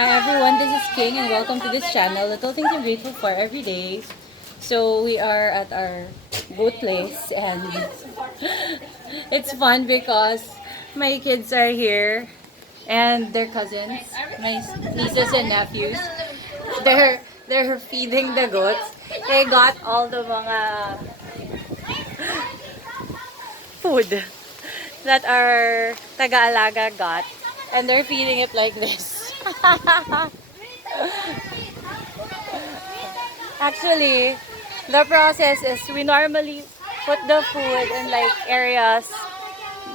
Hi everyone, this is King and welcome to this channel, Little Things I'm Grateful For Every Day. So we are at our boat place and it's fun because my kids are here and their cousins, my nieces and nephews. They're feeding the goats. They got all the mga food that our taga-alaga got and they're feeding it like this. Actually, the process is we normally put the food in like areas.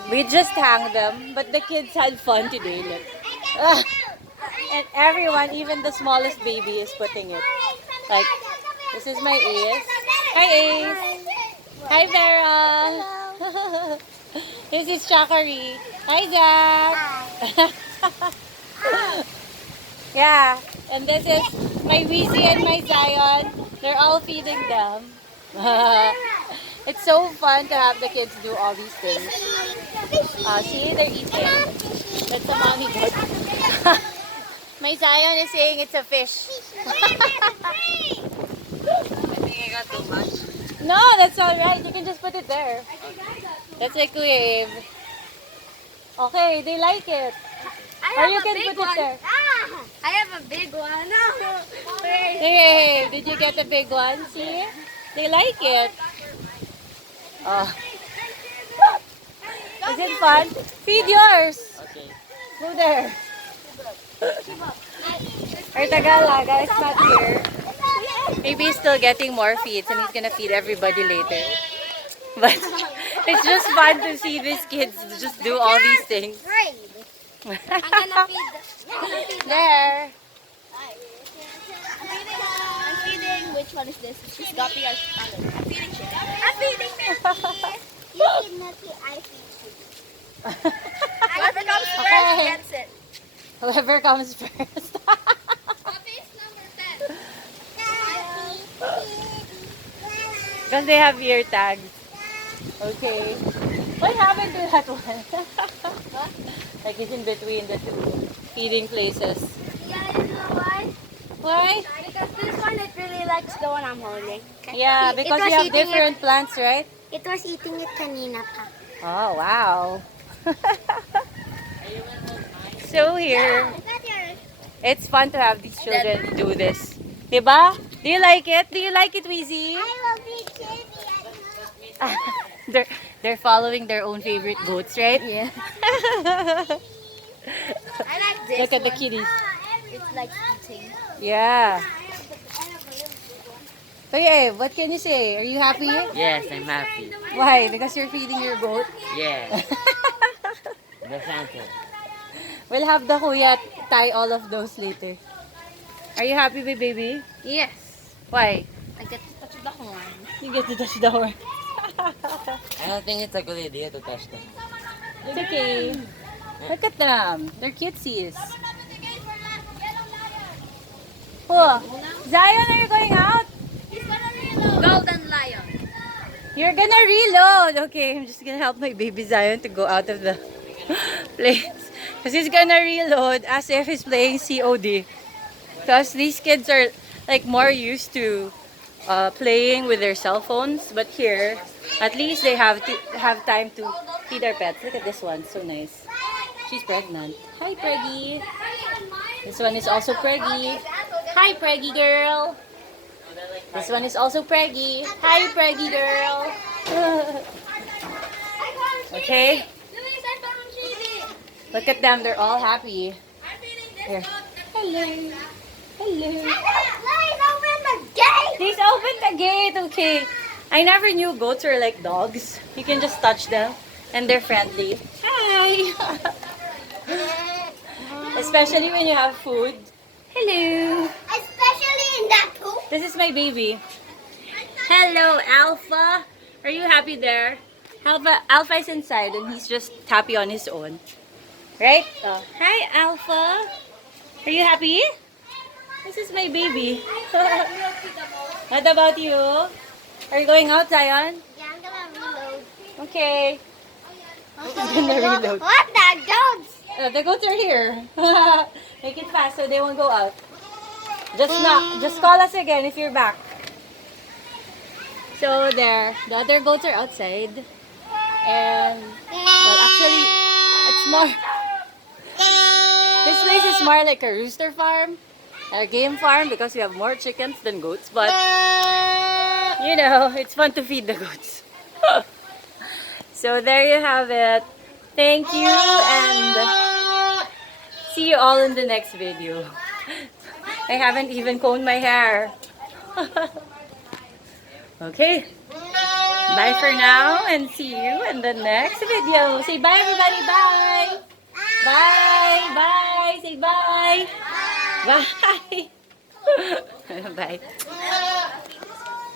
We just hang them, but the kids had fun today. Look. And everyone, even the smallest baby, is putting it. Like, this is my Ace. Hi, Ace. Hi, Vera. This is Chakari. Hi, Zach. Yeah, and this is my Weezy and my Zion. They're all feeding them. It's so fun to have the kids do all these things. See, they're eating. That's a mommy goat. My Zion is saying it's a fish. No, that's alright. You can just put it there. That's like Kuya Abe. Okay, they like it. Or you can put it there. I have a big one. No. Hey, did you get the big one? See? They like it. Oh. Is it fun? Feed yours. Okay. Go there. Our Tagalaga is not here. Maybe he's still getting more feeds and he's gonna feed everybody later. But it's just fun to see these kids just do all these things. I'm gonna feed. There. I'm feeding. Which one is this? She's Guppy or Scarlet? I'm feeding chicken. I'm feeding Milky. You feed Milky. I feed chicken. Whoever comes first gets it. Whoever comes first. Guppy's number 10. Because they have ear tags. Okay. What happened to that one? Like it's in between the two feeding places. Yeah, you know why? Why? Because this one, it really likes the one I'm holding. Yeah, because you have different plants, right? It was eating it kanina pa. Oh, wow. So here, Is that yours? it's fun to have these children do this. Diba? Do you like it? Do you like it, Weezy? I will be chili. They're following their own favorite goats, right? Yeah. I like this. Look at the one. kitties. It's like eating. Yeah. So yeah, what can you say? Are you happy? Yes, I'm happy. Why? Because you're feeding your goat? Yes. The Santa. We'll have the Kuya tie all of those later. Are you happy, baby? Yes. Why? I get to touch the horn. You get to touch the horn. I don't think it's a good idea to touch them. It's okay. Look at them. They're cutesies. Oh, Zion, are you going out? Golden lion. You're gonna reload. Okay, I'm just gonna help my baby Zion to go out of the place. Because he's gonna reload as if he's playing COD. Because these kids are like more used to playing with their cell phones. But here, at least they have time to feed their pets. Look at this one, so nice. She's pregnant. Hi, Preggy. This one is also Preggy. Hi, Preggy girl. This one is also Preggy. Hi, Preggy girl. Okay. Look at them. They're all happy. Here. Hello. Hello. Please open the gate. Please open the gate. Okay. I never knew goats were like dogs. You can just touch them and they're friendly. Hi. Especially when you have food. Hello. Especially in that poop. This is my baby. Hello, Alpha. Are you happy there? Alpha is inside and he's just happy on his own. Right? Oh. Hi, Alpha. Are you happy? This is my baby. What about you? Are you going out, Zion? Yeah, I'm gonna reload. Okay. He's gonna reload. What the goats? The goats are here. Make it fast so they won't go out. Just knock. Just call us again if you're back. So there, the other goats are outside. And, well, actually, it's more... This place is more like a rooster farm. A game farm because we have more chickens than goats. But, you know, it's fun to feed the goats. So there you have it. Thank you and see you all in the next video. I haven't even combed my hair. Okay. Bye for now and see you in the next video. Say bye everybody. Bye. Bye. Bye. Say bye. Bye. Bye.